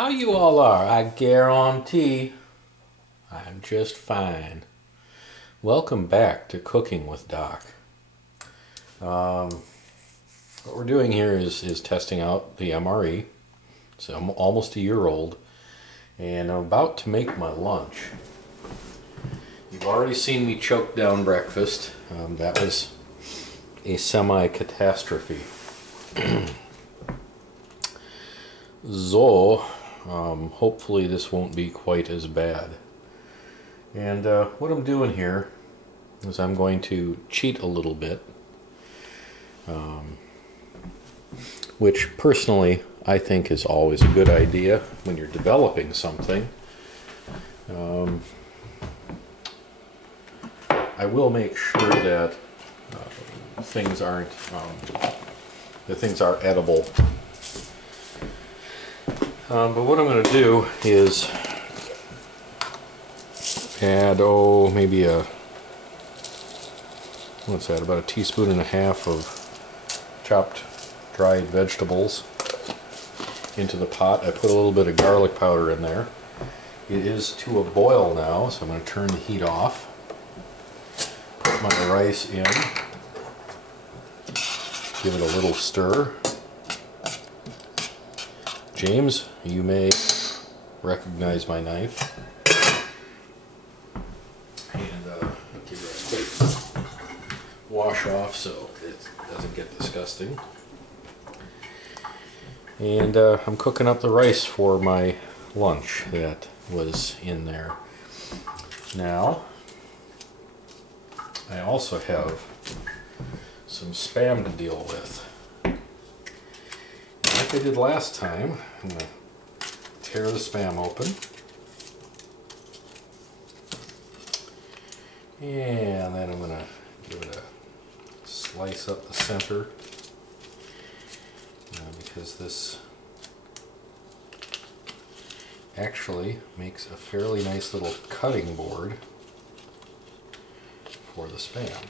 How you all are, I guarantee I'm just fine. Welcome back to Cooking with Doc. What we're doing here is testing out the MRE. So I'm almost a year old, and I'm about to make my lunch. You've already seen me choke down breakfast. That was a semi-catastrophe. So, hopefully this won't be quite as bad. And what I'm doing here is I'm going to cheat a little bit, which personally I think is always a good idea when you're developing something. I will make sure that things are edible. But what I'm going to do is add, maybe about a teaspoon and a half of chopped dried vegetables into the pot. I put a little bit of garlic powder in there. It is to a boil now, so I'm going to turn the heat off. Put my rice in. Give it a little stir. James, you may recognize my knife. And give it a quick wash off so it doesn't get disgusting. And I'm cooking up the rice for my lunch that was in there. Now, I also have some Spam to deal with. Like I did last time, I'm going to tear the Spam open. And then I'm going to give it a slice up the center. Because this actually makes a fairly nice little cutting board for the Spam.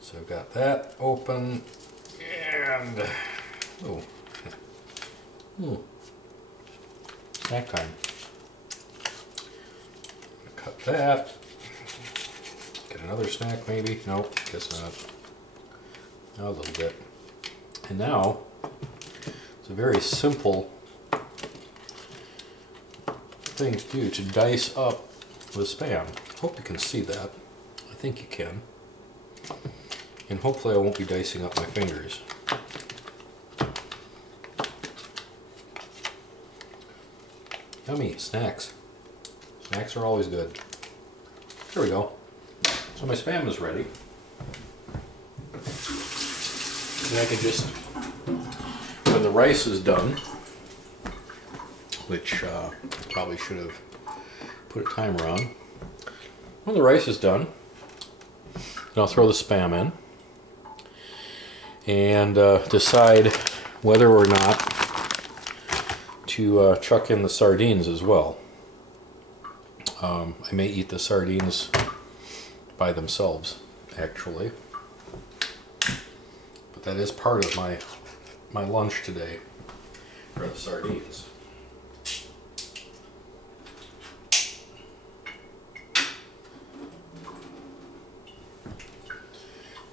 So I've got that open, and snack time. Cut that. Get another snack maybe? Nope, guess not. A little bit. And now, it's a very simple thing to do, to dice up the Spam. Hope you can see that. I think you can. And hopefully I won't be dicing up my fingers. Yummy, snacks. Snacks are always good. There we go. So my Spam is ready. And I can just, when the rice is done, which probably should have put a timer on. When the rice is done, I'll throw the Spam in and decide whether or not to chuck in the sardines as well. I may eat the sardines by themselves, actually. But that is part of my lunch today, for the sardines.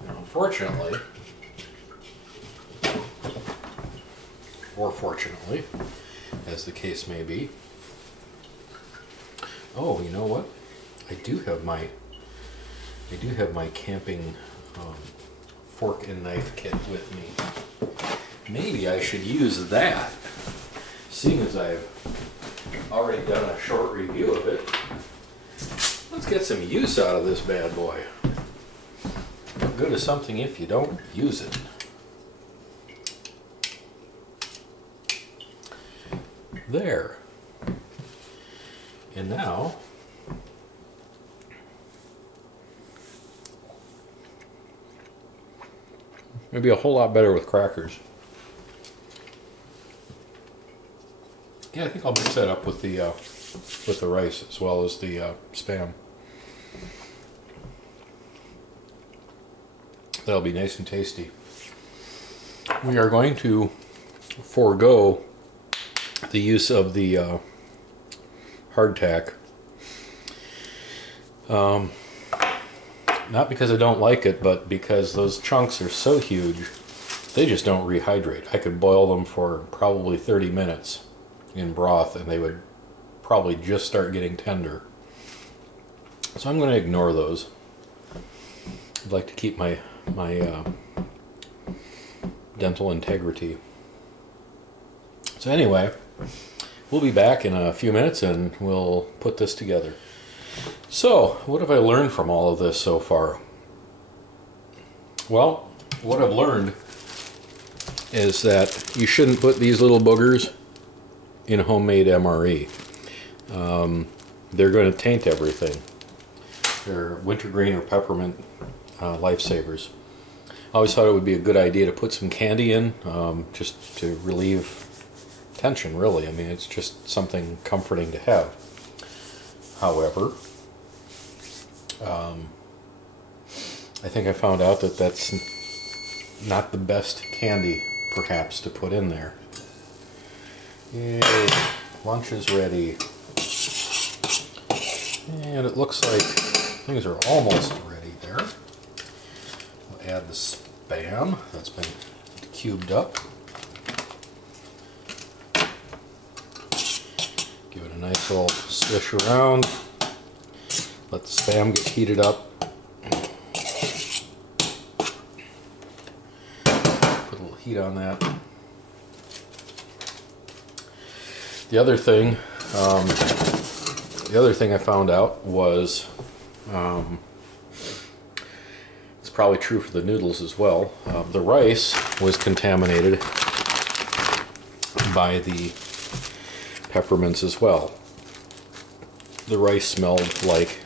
Now, unfortunately, or fortunately, as the case may be. Oh, you know what? I do have my camping fork and knife kit with me. Maybe I should use that, seeing as I've already done a short review of it. Let's get some use out of this bad boy. What good is something if you don't use it? There. And now, maybe a whole lot better with crackers. Yeah, I think I'll mix that up with the rice as well as the Spam. That'll be nice and tasty. We are going to forego the use of the hardtack. Not because I don't like it, but because those chunks are so huge, they just don't rehydrate. I could boil them for probably 30 minutes in broth and they would probably just start getting tender. So I'm going to ignore those. I'd like to keep my dental integrity. So anyway, we'll be back in a few minutes and we'll put this together. So, what have I learned from all of this so far? Well, what I've learned is that you shouldn't put these little boogers in homemade MRE. They're going to taint everything. They're wintergreen or peppermint lifesavers. I always thought it would be a good idea to put some candy in, just to relieve tension, really. I mean, it's just something comforting to have. However, I think I found out that that's not the best candy, perhaps, to put in there. Yay, lunch is ready. And it looks like things are almost ready there. We'll add the Spam that's been cubed up. Give it a nice little swish around. Let the Spam get heated up. Put a little heat on that. The other thing I found out was, it's probably true for the noodles as well, the rice was contaminated by the peppermints as well. The rice smelled like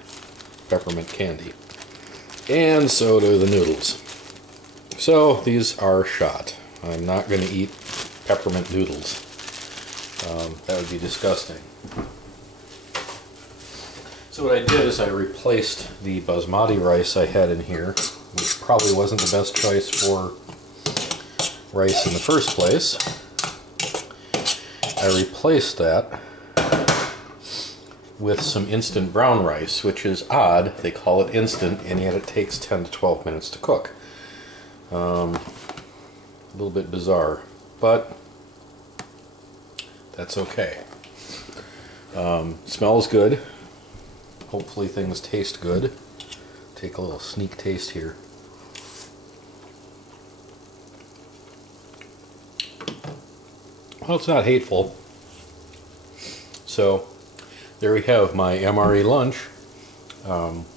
peppermint candy, and so do the noodles. So these are shot. I'm not going to eat peppermint noodles. That would be disgusting. So what I did is I replaced the basmati rice I had in here, which probably wasn't the best choice for rice in the first place. I replaced that with some instant brown rice, which is odd. They call it instant, and yet it takes 10 to 12 minutes to cook. A little bit bizarre, but that's okay. Smells good. Hopefully things taste good. Take a little sneak taste here. Well, it's not hateful. So there we have my MRE lunch,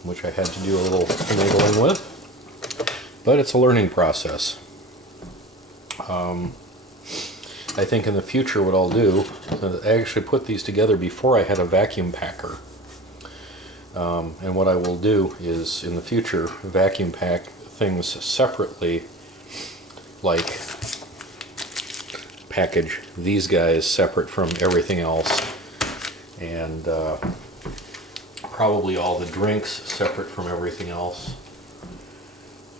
which I had to do a little finagling with, but it's a learning process. I think in the future what I'll do, I actually put these together before I had a vacuum packer. And what I will do is, in the future, vacuum pack things separately, like package these guys separate from everything else, and probably all the drinks separate from everything else.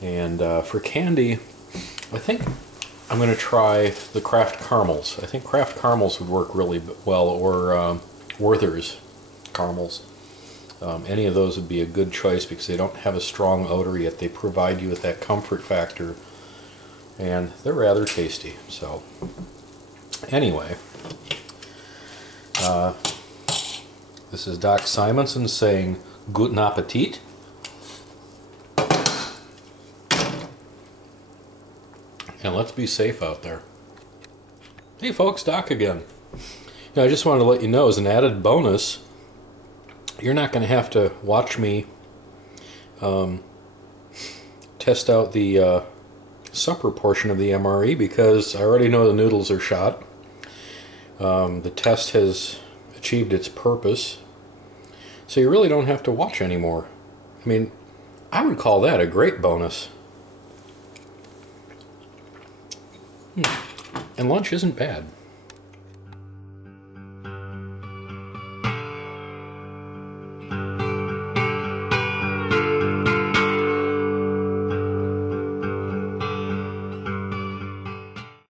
And for candy, I think I'm going to try the Kraft caramels. I think Kraft caramels would work really well, or Werther's caramels. Any of those would be a good choice because they don't have a strong odor, yet they provide you with that comfort factor, and they're rather tasty. So anyway, this is Doc Simonson saying guten appetit. And let's be safe out there. Hey folks, Doc again. I just wanted to let you know, as an added bonus, you're not going to have to watch me test out the supper portion of the MRE, because I already know the noodles are shot. The test has achieved its purpose, so you really don't have to watch anymore. I mean, I would call that a great bonus. And lunch isn't bad.